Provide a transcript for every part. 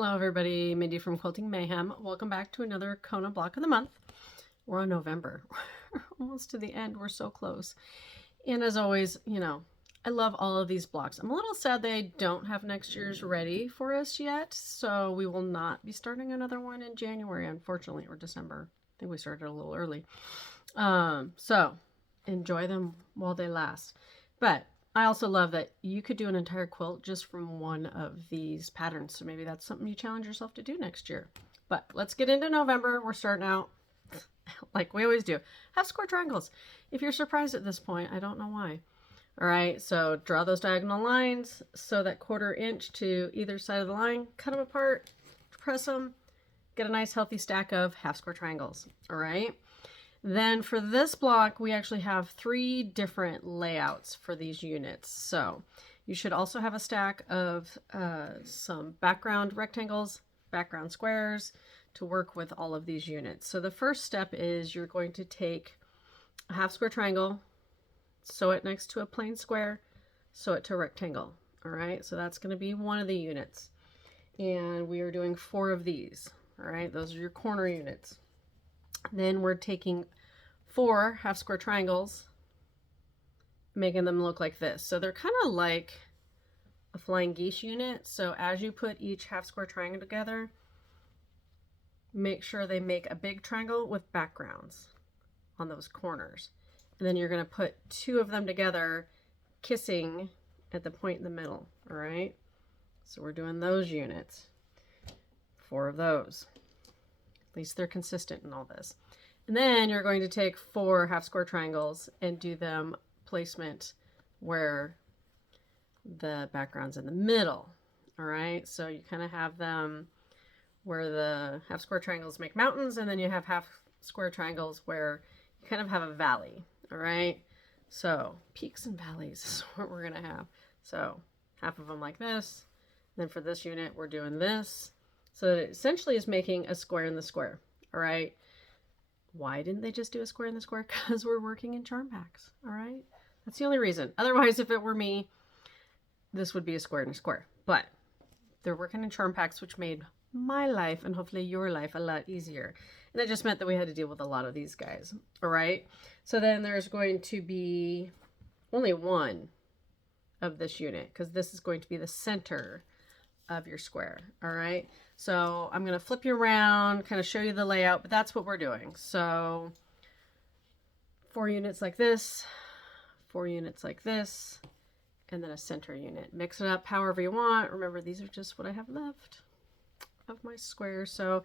Hello everybody, Mindy from Quilting Mayhem. Welcome back to another Kona block of the month. We're on November. We're almost to the end. We're so close. And as always, I love all of these blocks. I'm a little sad they don't have next year's ready for us yet, so we will not be starting another one in January, unfortunately, or December. I think we started a little early. So enjoy them while they last. But I also love that you could do an entire quilt just from one of these patterns. So maybe that's something you challenge yourself to do next year. But let's get into November. We're starting out like we always do. Half square triangles. If you're surprised at this point, I don't know why. All right, so draw those diagonal lines. So that 1/4 inch to either side of the line, cut them apart, press them, get a nice healthy stack of half square triangles. All right. Then for this block, we actually have 3 different layouts for these units. So you should also have a stack of some background rectangles, background squares to work with all of these units. So the first step is you're going to take a half square triangle, sew it next to a plain square, sew it to a rectangle. All right, so that's going to be one of the units. And we are doing 4 of these. All right, those are your corner units. Then we're taking 4 half square triangles, making them look like this. So they're kind of like a flying geese unit. So as you put each half square triangle together, make sure they make a big triangle with backgrounds on those corners. And then you're going to put 2 of them together, kissing at the point in the middle. All right. So we're doing those units, 4 of those. At least they're consistent in all this. And then you're going to take 4 half square triangles and do them placement where the background's in the middle. All right, so you kind of have them where the half square triangles make mountains, and then you have half square triangles where you kind of have a valley. All right, so peaks and valleys is what we're gonna have. So half of them like this. And then for this unit, we're doing this. So it essentially is making a square in the square. All right. Why didn't they just do a square in the square? Because we're working in charm packs. All right. That's the only reason. Otherwise, if it were me, this would be a square in a square. But they're working in charm packs, which made my life and hopefully your life a lot easier. And it just meant that we had to deal with a lot of these guys. All right. So then there's going to be only one of this unit because this is going to be the center of your square. All right. So I'm going to flip you around, kind of show you the layout, but that's what we're doing. So 4 units like this, 4 units like this, and then a center unit. Mix it up however you want. Remember, these are just what I have left of my square. So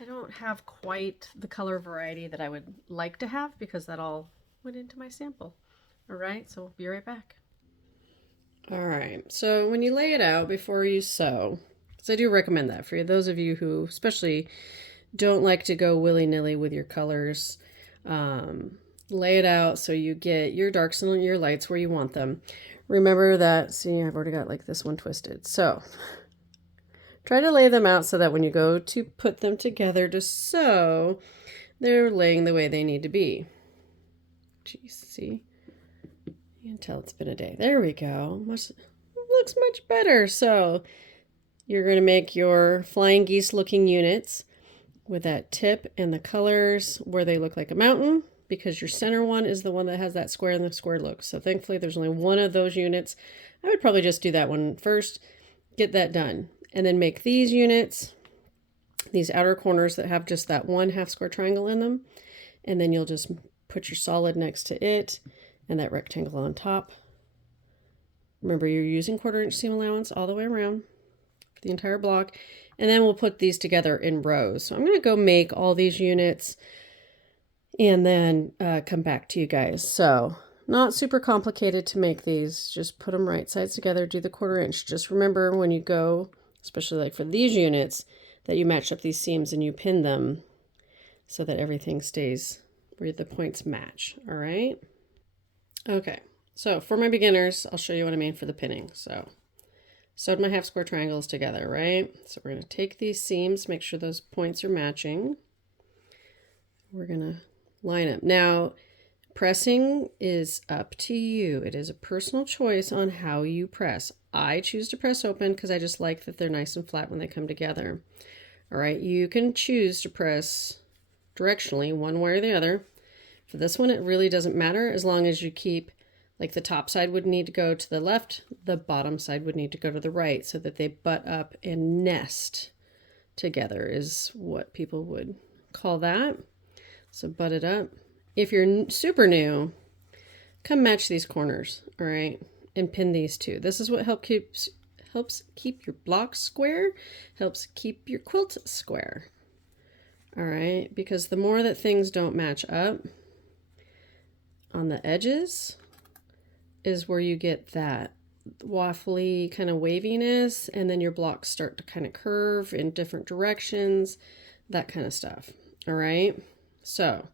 I don't have quite the color variety that I would like to have because that all went into my sample. All right. So we'll be right back. All right, so when you lay it out before you sew, because I do recommend that for you, those of you who especially don't like to go willy-nilly with your colors, lay it out so you get your darks and your lights where you want them. Remember that, see, I've already got like this one twisted. So try to lay them out so that when you go to put them together to sew, they're laying the way they need to be. Jeez, see? You can tell it's been a day. There we go. Looks much better. So you're going to make your flying geese looking units with that tip and the colors where they look like a mountain because your center one is the one that has that square and the square look. So thankfully there's only one of those units. I would probably just do that one first, get that done, and then make these units, these outer corners that have just that one half square triangle in them. And then you'll just put your solid next to it and that rectangle on top. Remember, you're using 1/4 inch seam allowance all the way around for the entire block. And then we'll put these together in rows. So I'm going to go make all these units and then come back to you guys. So not super complicated to make these. Just put them right sides together, do the 1/4 inch. Just remember when you go, especially like for these units, that you match up these seams and you pin them so that everything stays where the points match. All right. Okay, so for my beginners, I'll show you what I mean for the pinning. So sewed my half square triangles together, right? So we're going to take these seams, make sure those points are matching. We're going to line up. Now, pressing is up to you. It is a personal choice on how you press. I choose to press open because I just like that they're nice and flat when they come together. All right, you can choose to press directionally one way or the other. For this one, it really doesn't matter as long as you keep, like the top side would need to go to the left, the bottom side would need to go to the right so that they butt up and nest together is what people would call that. So butt it up. If you're super new, come match these corners, all right, and pin these two. This is what helps keep your block square, helps keep your quilt square. All right, because the more that things don't match up on the edges is where you get that waffly kind of waviness, and then your blocks start to kind of curve in different directions, that kind of stuff. All right, so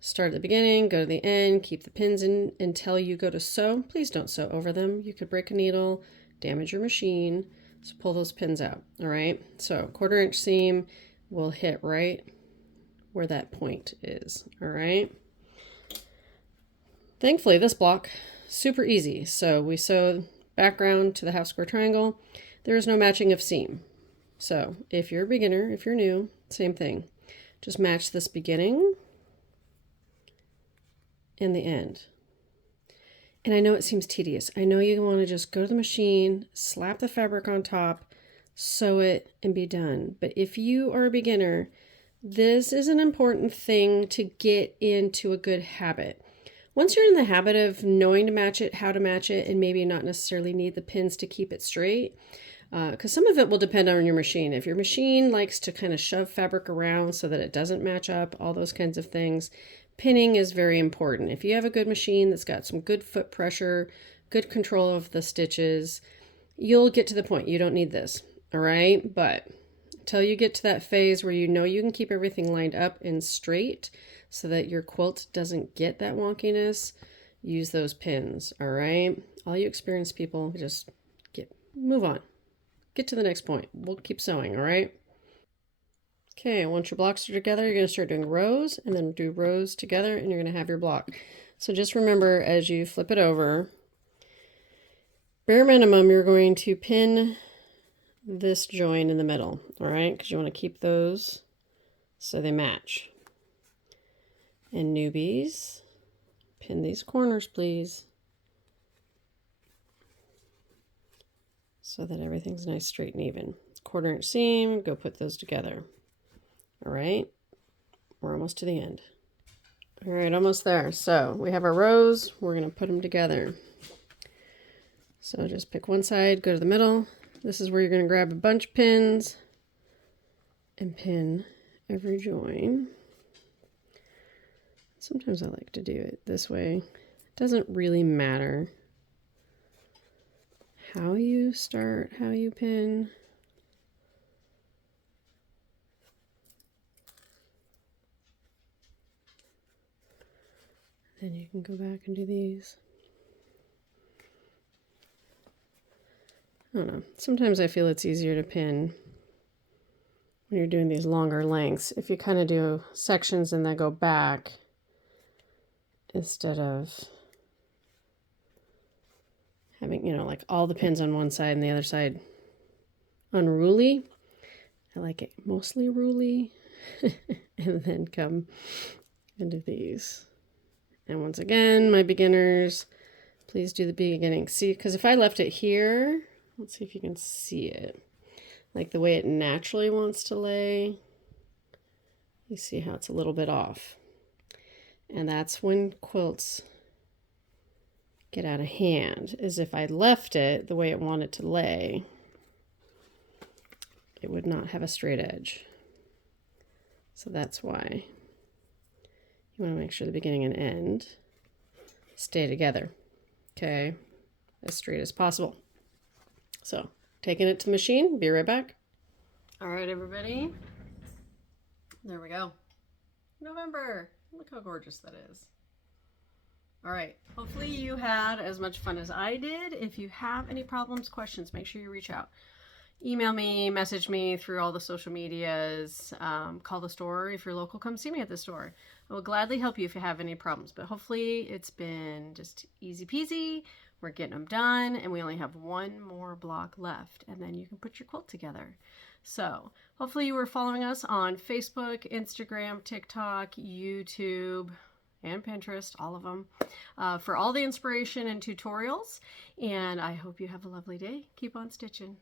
start at the beginning, go to the end, keep the pins in until you go to sew. Please don't sew over them. You could break a needle, damage your machine. So pull those pins out. All right, so 1/4 inch seam will hit right where that point is. All right. Thankfully, this block, super easy. So we sew background to the half square triangle. There is no matching of seam. So if you're a beginner, if you're new, same thing. Just match this beginning and the end. And I know it seems tedious. I know you want to just go to the machine, slap the fabric on top, sew it, and be done. But if you are a beginner, this is an important thing to get into a good habit. Once you're in the habit of knowing to match it, how to match it, and maybe not necessarily need the pins to keep it straight, because some of it will depend on your machine. If your machine likes to kind of shove fabric around so that it doesn't match up, all those kinds of things, pinning is very important. If you have a good machine that's got some good foot pressure, good control of the stitches, you'll get to the point. You don't need this, all right? But until you get to that phase where you know you can keep everything lined up and straight so that your quilt doesn't get that wonkiness, use those pins, all right? All you experienced people, just move on. Get to the next point. We'll keep sewing, all right? Okay, once your blocks are together, you're going to start doing rows and then do rows together and you're going to have your block. So just remember as you flip it over, bare minimum, you're going to pin this join in the middle, all right? Because you want to keep those so they match. And newbies, pin these corners, please, so that everything's nice, straight, and even. 1/4 inch seam, go put those together. All right, we're almost to the end. All right, almost there. So we have our rows, we're going to put them together. So just pick one side, go to the middle. This is where you're going to grab a bunch of pins and pin every join. Sometimes I like to do it this way. It doesn't really matter how you start, how you pin. Then you can go back and do these. I don't know. Sometimes I feel it's easier to pin when you're doing these longer lengths. If you kind of do sections and then go back instead of having, you know, like all the pins on one side and the other side unruly. I like it mostly ruly. And then come into these. And once again, my beginners, please do the beginning. See, because if I left it here, let's see if you can see it. Like the way it naturally wants to lay. You see how it's a little bit off. And that's when quilts get out of hand, is if I left it the way it wanted to lay, it would not have a straight edge. So that's why you want to make sure the beginning and end stay together, okay, as straight as possible. So taking it to the machine, be right back. All right, everybody, there we go. November, look how gorgeous that is. All right, hopefully you had as much fun as I did. If you have any problems, questions, make sure you reach out. Email me, message me through all the social medias, call the store. If you're local, come see me at the store. I will gladly help you if you have any problems, but hopefully it's been just easy peasy. We're getting them done, and we only have one more block left, and then you can put your quilt together. So hopefully you were following us on Facebook, Instagram, TikTok, YouTube, and Pinterest, all of them, for all the inspiration and tutorials. And I hope you have a lovely day. Keep on stitching.